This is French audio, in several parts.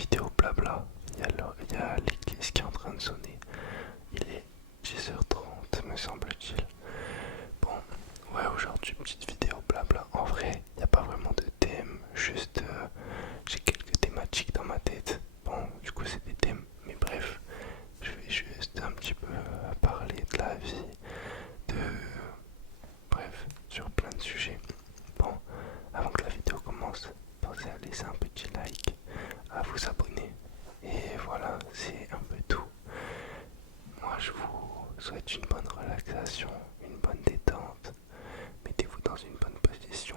vidéo blabla. Il y a l'église qui est en train de sonner. Il est 10h30 me semble-t-il. Bon, ouais, aujourd'hui petite vidéo blabla. En vrai, il n'y a pas vraiment de thème, juste j'ai quelques thématiques dans ma tête. Bon, du coup c'est des thèmes, mais bref, je vais juste un petit peu parler de la vie, de... Bref, sur plein de sujets. Bon, avant que la vidéo commence, pensez à laisser un petit like, à vous abonner. Et voilà, c'est un peu tout. Moi je vous souhaite une bonne relaxation, une bonne détente. Mettez-vous dans une bonne position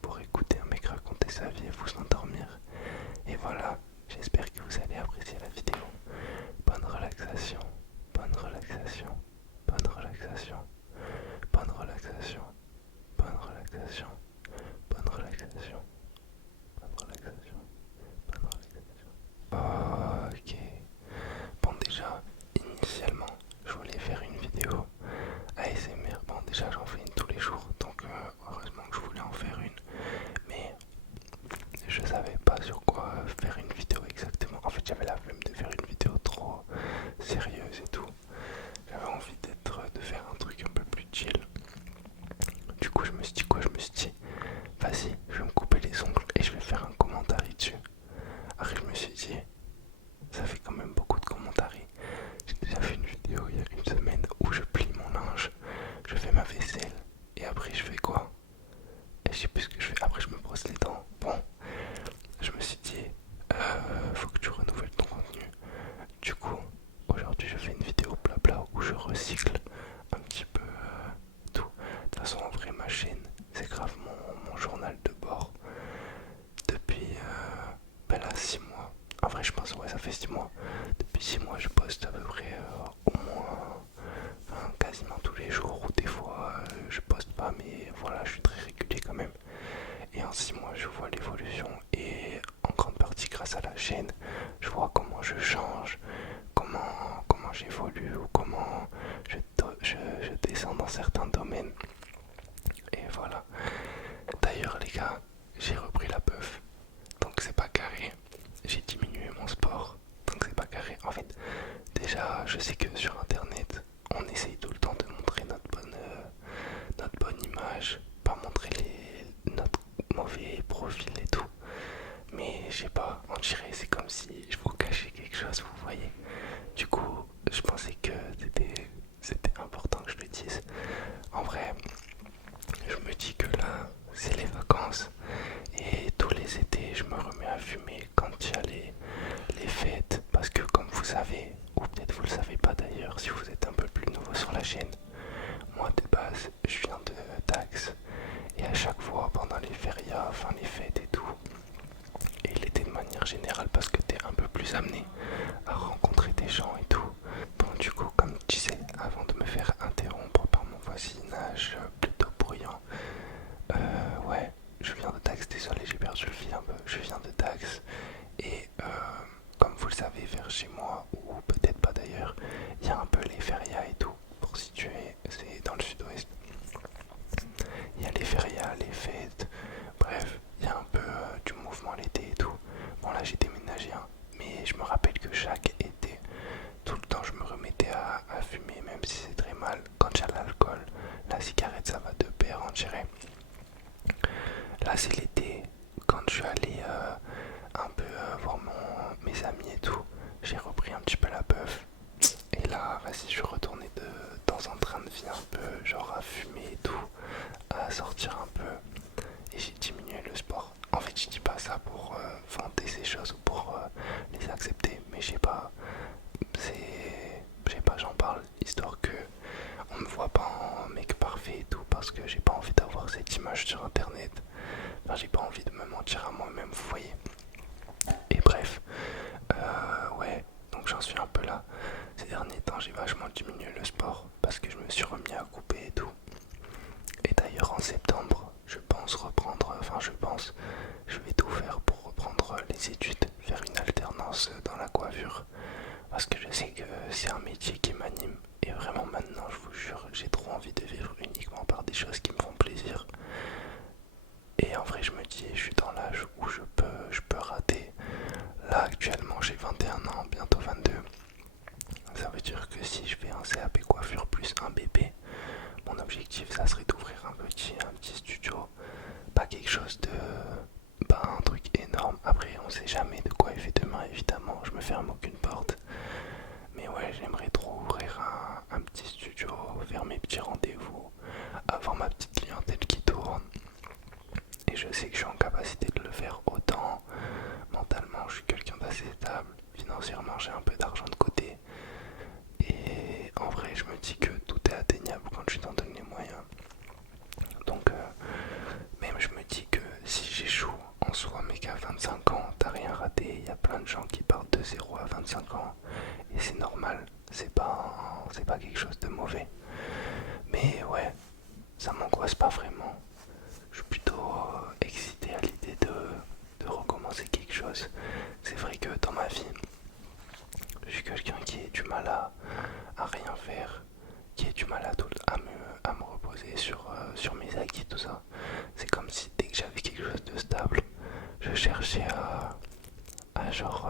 pour écouter un mec raconter sa vie et vous endormir. Et voilà, j'espère que vous allez apprécier la vidéo. Bonne relaxation, bonne relaxation, bonne relaxation, bonne relaxation, bonne relaxation, bonne relaxation, bonne relaxation, bonne relaxation. Ok. Bon déjà, initialement, je voulais faire une vidéo ASMR. Bon déjà j'en fais une tous les jours, donc heureusement que je voulais en faire une. Mais je savais pas sur quoi faire une vidéo exactement. En fait j'avais la flemme de faire une vidéo trop sérieuse et tout. J'avais envie de faire un truc un peu plus chill. Du coup je me suis dit quoi? Je me suis dit vas-y, je vais me couper les ongles et je vais faire un commentaire dessus. Après je me suis dit ça fait quand même beaucoup de commentaires. J'ai déjà fait une vidéo il y a une semaine où je plie mon linge, je fais ma vaisselle et après je fais quoi? Et je sais plus ce que je fais. Après je me brosse les dents. Bon, je me suis dit faut que tu renouvelles ton contenu. Du coup, aujourd'hui je fais une vidéo blabla où je recycle un petit peu tout. De toute façon en vrai ma chaîne c'est grave mon journal de bord depuis ben là 6 mois. En vrai je pense ouais ça fait 6 mois. Depuis 6 mois je poste à peu près au moins enfin, quasiment tous les jours ou des fois je poste pas mais voilà je suis très régulier quand même. Et en 6 mois je vois l'évolution et en grande partie grâce à la chaîne je vois comment je change, comment j'évolue ou comment je descends dans certains domaines. Et voilà. D'ailleurs les gars, j'ai repris la puff, donc c'est pas carré. J'ai diminué mon sport, donc c'est pas carré. En fait, déjà je sais que sur internet, on essaye tout le temps de montrer notre bonne image, pas montrer notre mauvais profil et tout. Mais je sais pas, on dirait c'est comme si je vous cachais quelque chose, vous voyez. Du coup, je pensais que c'était important que je le dise. En vrai, je me dis que là, c'est les vacances et tous les étés, je me remets à fumer quand il y a les fêtes. Parce que comme vous savez, ou peut-être vous le savez pas d'ailleurs, si vous êtes un peu plus nouveau sur la chaîne, moi de base, je viens de Dax. Et à chaque fois, pendant les férias, enfin les fêtes et tout, et l'été de manière générale, parce que t'es un peu plus amené à rencontrer des gens et tout. Bon, du coup, comme je disais, avant de me faire interrompre par mon voisinage plutôt bruyant, ouais, je viens de Dax, désolé, j'ai perdu le fil un peu. Je viens de Dax et comme vous le savez, vers chez moi, ou peut-être pas d'ailleurs, il y a un peu les férias et tout. Pour situer, c'est dans le sud-ouest. Il y a les férias, les fêtes, bref, il y a un peu du mouvement l'été et tout. Bon là j'ai déménagé, hein, mais je me rappelle que chaque été, tout le temps je me remettais à fumer, même si c'est très mal. Quand il y a l'alcool, la cigarette ça va de pair, on dirait. Là c'est l'été, quand je suis allé un peu voir mes amis et tout, j'ai repris un petit peu la puff. Et là, vas-y, je suis retourné dans un train de vie un peu, genre à fumer et tout, à sortir un peu. Et j'ai diminué le sport. En fait, je dis pas ça pour vanter ces choses ou pour les accepter, mais je sais pas, j'en parle histoire que on me voit pas en mec parfait et tout, parce que j'ai pas envie d'avoir cette image sur internet. Enfin, j'ai pas envie de me mentir à moi-même, vous voyez. Et bref, ouais, donc j'en suis un peu là. Ces derniers temps, j'ai vachement diminué le sport parce que je me suis remis à couper et tout. Et d'ailleurs, en septembre, je pense reprendre, enfin, je vais tout faire pour reprendre les études, faire une alternance dans la coiffure. Parce que je sais que c'est un métier qui m'anime. Et vraiment, maintenant, je vous jure, j'ai trop envie de vivre uniquement par des choses qui me font plaisir. Et en vrai, je me dis, je suis dans l'âge où je peux rater. Là, actuellement, actuellement j'ai 21 ans, bientôt 22. Ça veut dire que si je fais un CAP coiffure plus un BP, mon objectif ça serait d'ouvrir un petit studio. Pas quelque chose de... pas un truc énorme. Après on sait jamais de quoi il fait demain évidemment, je me ferme aucune porte. Mais ouais, j'aimerais trop ouvrir un petit studio, faire mes petits rendez-vous, avoir ma petite clientèle qui tourne. Et je sais que je suis en capacité de le faire autant. Mentalement, je suis quelqu'un d'assez stable. Financièrement, j'ai un peu d'argent de côté. Et en vrai, je me dis que tout est atteignable quand tu t'en donnes les moyens. Donc, même je me dis que si j'échoue en soi, mais qu'à 25 ans, t'as rien raté. Il y a plein de gens qui partent de 0 à 25 ans. Et c'est normal. C'est pas quelque chose de mauvais. Mais ouais, ça m'angoisse pas vraiment. Je suis plutôt excité à l'idée de recommencer quelque chose. C'est vrai que dans ma vie, je suis quelqu'un qui a du mal à rien faire, qui a du mal à me reposer sur mes acquis, tout ça. C'est comme si dès que j'avais quelque chose de stable, je cherchais à genre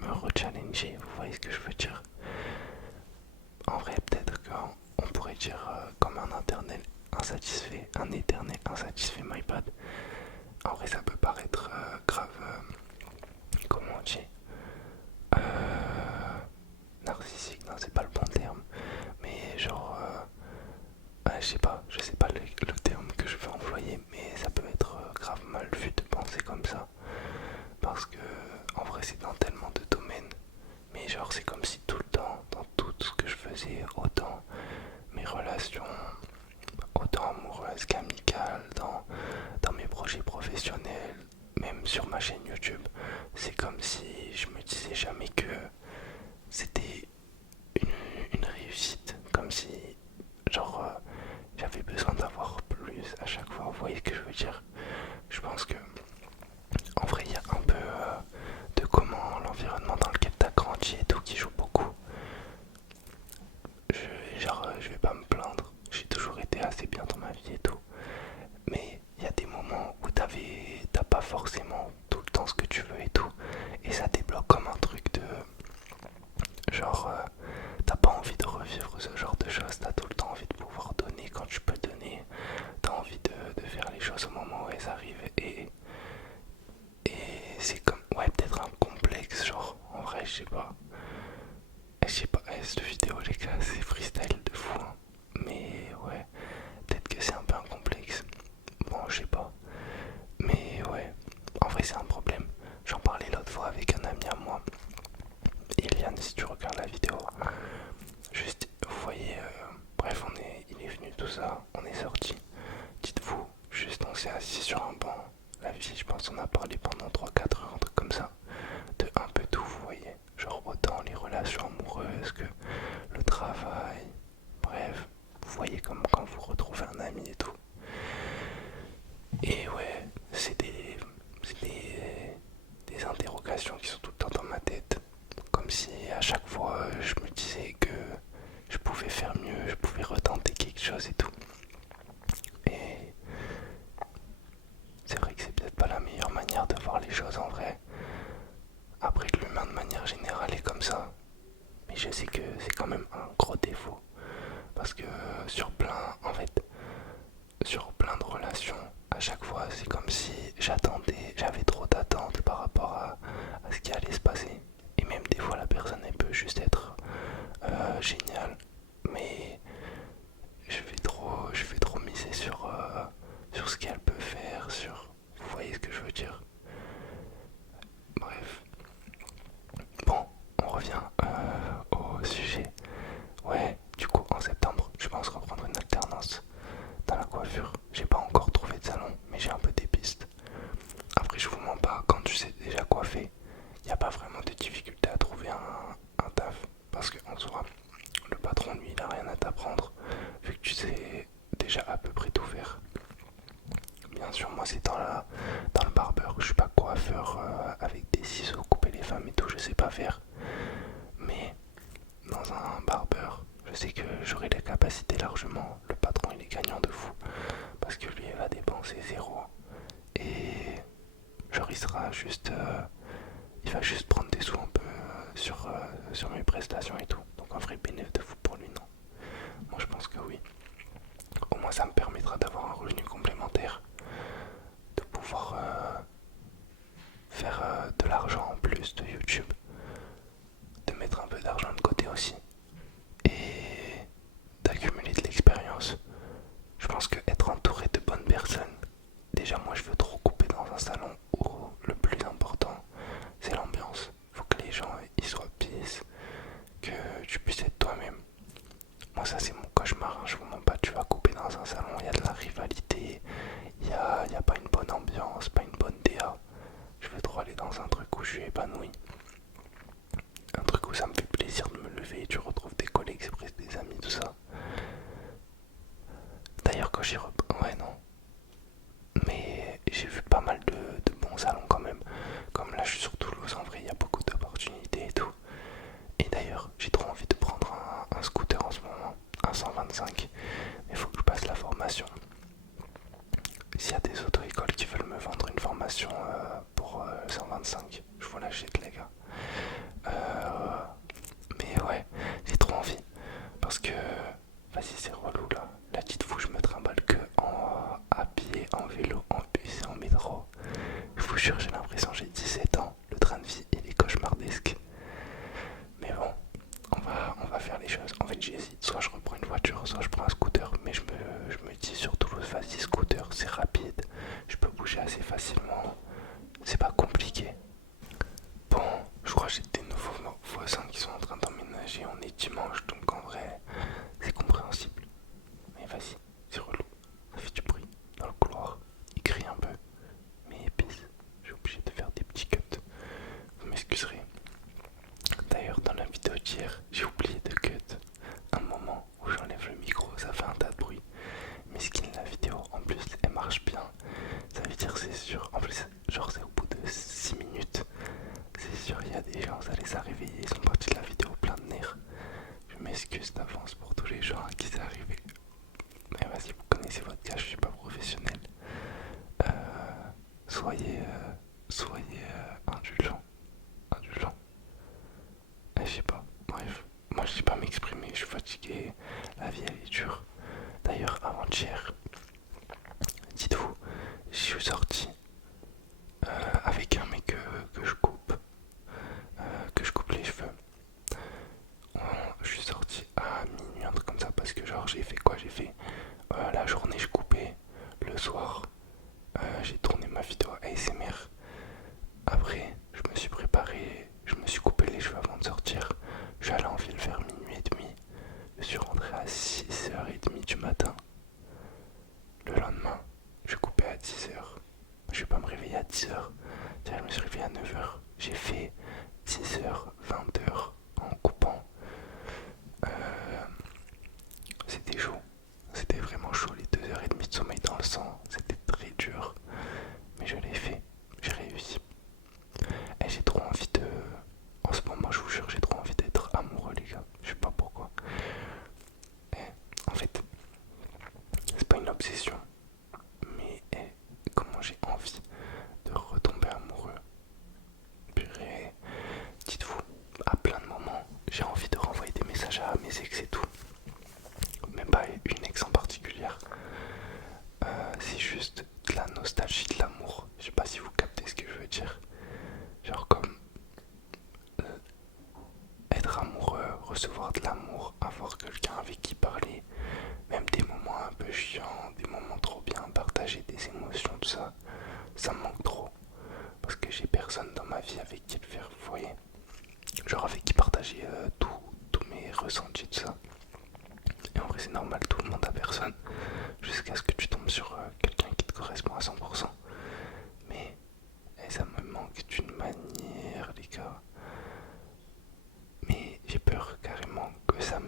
me rechallenger, vous voyez ce que je veux dire. En vrai, peut-être qu'on pourrait dire comme un éternel insatisfait, my bad. En vrai, ça peut paraître grave, comment on dit, narcissique, non, c'est pas le bon terme, mais genre, je sais pas le terme que je veux employer, mais ça peut être grave mal vu de penser comme ça, parce que en vrai, c'est dans tellement de domaines, mais genre, c'est comme si tout le temps, dans tout ce que je faisais, autant mes relations, autant amoureuses qu'amicales, dans mes projets professionnels, même sur ma chaîne YouTube, c'est comme si je me disais jamais que c'était une réussite, comme si genre j'avais besoin d'avoir plus à chaque fois, vous voyez ce que je veux dire. Je pense que en vrai il y a un peu de comment l'environnement dans lequel t'as grandi et tout qui joue beaucoup. Je vais pas me plaindre, j'ai toujours été assez bien dans ma vie et tout, mais il y a des moments où t'as pas forcément tout le temps ce que tu veux et tout, et ça débloque comme un truc de genre t'as pas envie de revivre ce genre de choses, t'as tout le temps envie de pouvoir donner quand tu peux donner, t'as envie de faire les choses au moment où elles arrivent, et c'est comme ouais peut-être un complexe, genre en vrai je sais pas, cette vidéo les gars c'est freestyle de fou hein. Mais ouais, peut-être que c'est un peu un complexe, bon je sais pas, mais ouais, en vrai c'est un problème. J'en parlais l'autre fois avec un ami à moi, Iliane, si tu regardes la vidéo, juste vous voyez, bref il est venu tout ça, on est sorti, dites-vous, juste on s'est assis sur un banc, la vie je pense on a parlé pendant 3-4 heures, un truc comme ça, de un peu tout vous voyez, genre autant les relations amoureuses que le travail, bref, vous voyez comme quand vous retrouvez un ami et tout. Et ouais, des interrogations qui sont tout le temps dans ma tête. Comme si à chaque fois je me disais que je pouvais faire mieux, je pouvais retenter quelque chose et tout. Et c'est vrai que c'est peut-être pas la meilleure manière de voir les choses en vrai. Après que l'humain de manière générale est comme ça. Mais je sais que c'est quand même un gros défaut. Parce que sur plein de relations, à chaque fois c'est comme si j'avais trop d'attentes par rapport à ce qui allait se passer. Et même des fois la personne elle peut juste être géniale, mais je vais trop miser sur ce qu'elle peut faire, vous voyez ce que je veux dire. Bref, bon, on revient au sujet. Ouais, du coup en septembre, je pense reprendre une alternance dans la coiffure. J'ai pas encore trouvé de salon, mais j'ai un peu des pistes. Après, je vous mens pas, quand tu sais déjà coiffer, il n'y a pas vraiment de difficulté à trouver un taf. Parce qu'en soi, le patron, lui, il a rien à t'apprendre, vu que tu sais déjà à peu près tout faire. Bien sûr, moi, c'est dans le barbeur. Je suis pas coiffeur avec des ciseaux, couper les femmes et tout, je sais pas faire. Mais dans un barbeur, je sais que j'aurai les capacités largement. Le patron, il est gagnant de fou. Parce que lui, il va dépenser zéro. Et genre, il sera juste il va juste prendre des sous un peu sur mes prestations et tout. Donc un vrai bénéfice de fou pour lui, non? Moi je pense que oui. Au moins ça me permettra d'avoir un revenu complémentaire, de pouvoir faire de l'argent en plus de YouTube, de mettre un peu d'argent de côté aussi et d'accumuler de l'expérience. Je pense que être entouré de bonnes personnes, déjà moi je veux trop couper dans un salon où le plus important c'est l'ambiance. Faut que les gens ils soient peace, que tu puisses être toi-même. Moi ça c'est mon cauchemar, hein. Je vous mens pas, tu vas couper dans un salon, il y a de la rivalité, y a pas une bonne ambiance, pas une bonne DA. Je veux trop aller dans un truc où je suis épanoui. Un truc où ça me fait plaisir de me lever et tu retrouves des collègues, c'est presque des amis, tout ça. D'ailleurs quand j'y ouais non. Mais j'ai vu pas mal de bons salons quand même. Comme là je suis sur Toulouse, en vrai il y a beaucoup d'opportunités et tout. Et d'ailleurs j'ai trop envie de prendre un scooter en ce moment, un 125. Mais il faut que je passe la formation. S'il y a des auto-écoles qui veulent me vendre une formation pour 125, je vous l'achète les gars. Mais ouais, j'ai trop envie. Parce que, vas-y c'est relou là. La petite fou, je me trimballe que à pied, en vélo, en bus et en métro. Je vous jure, j'ai l'impression que j'ai 17 ans. Le train de vie, il est cauchemardesque. Mais bon, on va faire les choses. En fait, j'hésite. Soit je reprends une voiture, soit je prends un scooter. Mais je me dis sur Toulouse, vas-y, scooter, c'est rapide. Je peux bouger assez facilement. C'est pas compliqué. Bon, je crois que j'ai des nouveaux voisins qui sont en train d'emménager. On est dimanche, donc en vrai, c'est compréhensible. Mais vas-y, c'est relou. Ça fait du bruit dans le couloir. Il crie un peu. Mais pisse, je suis obligé de faire des petits cuts. Vous m'excuserez. D'ailleurs, dans la vidéo d'hier, j'ai oublié de cut un moment où j'enlève le micro, ça fait un tas de bruit. Mais skin la vidéo, en plus, elle marche bien. Ça veut dire c'est sûr. En plus, genre c'est au bout de 6 minutes. C'est sûr, il y a des gens, ça les a réveillés, ils sont partis de la vidéo plein de nerfs. Je m'excuse d'avance pour tous les gens à qui c'est arrivé. Mais vas-y, vous connaissez votre cas, je suis pas professionnel. Euh, soyez indulgents. Indulgents. Je sais pas, bref. Moi je sais pas m'exprimer, je suis fatigué. La vie elle est dure. D'ailleurs, avant-hier, dites-vous, je suis sorti avec un mec que je coupe les cheveux. Je suis sorti à minuit, un truc comme ça, parce que genre j'ai fait quoi? J'ai fait la journée je coupais, le soir j'ai tourné ma vidéo ASMR. Après je me suis préparé, je me suis coupé les cheveux avant de sortir. Je suis allé en ville vers minuit et demi. Je suis rentré à 6h30 du matin. Le lendemain, je coupais à 10h. Je vais pas me réveiller à 10h. Je me suis réveillé à 9h. J'ai fait 10h, 20h en coupant. C'était chaud. C'était vraiment chaud, les 2h30 de sommeil dans le sang. C'était très dur. Mais je l'ai fait. J'ai réussi. Et j'ai trop envie de... En ce moment, je vous jure, j'ai trop envie d'être amoureux, les gars. Je sais pas pourquoi. En fait, c'est pas une obsession. Mais comment j'ai envie de retomber amoureux. Purée. Dites-vous, à plein de moments, j'ai envie de renvoyer des messages à mes ex et tout. Même pas une ex en particulière. C'est juste de la nostalgie, de l'amour. Je sais pas si vous captez ce que je veux dire. Genre comme être amoureux, recevoir de l'amour, avoir quelqu'un avec qui parler, même des moments un peu chiants, des moments trop bien, partager des émotions, tout ça, ça me manque trop. Parce que j'ai personne dans ma vie avec qui le faire, vous voyez. Genre avec qui partager tous mes ressentis, tout ça. Et en vrai c'est normal, tout le monde a personne. Jusqu'à ce que tu tombes sur quelqu'un qui te correspond à 100%. Mais ça me manque d'une manière, les gars. Mais j'ai peur carrément que ça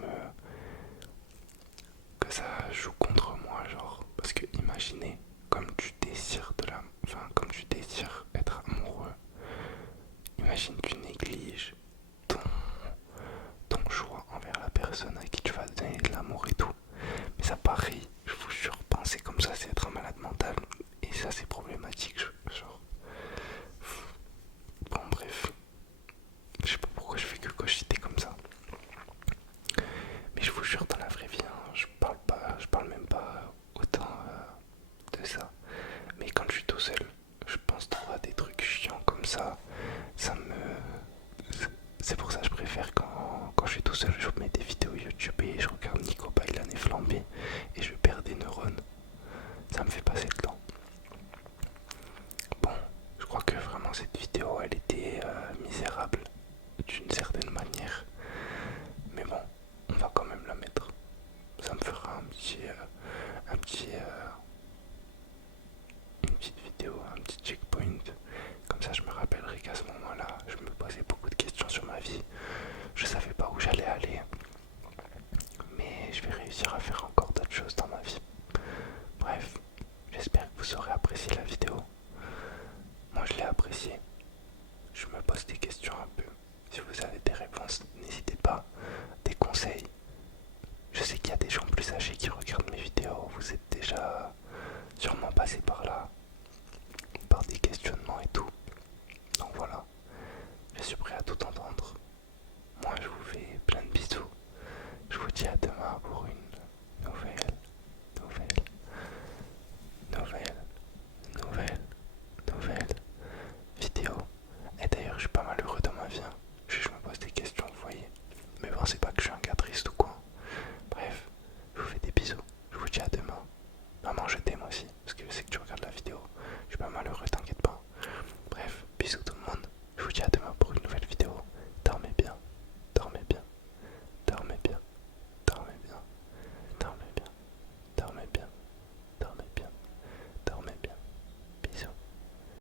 joue contre moi, genre. Parce que imaginez, comme tu désires comme tu désires être amoureux, imagine que tu négliges ton, ton choix envers la personne à qui tu vas donner de l'amour et tout. Mais ça pareil, je vous jure, penser comme ça, c'est être un malade mental. Et ça, c'est problématique, genre. Bon, bref. je fais que cogiter comme ça. Mais je vous jure, dans la vraie vie, hein, je parle même pas autant de ça. Mais quand je suis tout seul, je pense trop à des trucs chiants comme ça. Ça me. C'est pour ça que je préfère quand je suis tout seul, je mets des vidéos YouTube et je regarde Nico Bailan et Flambé.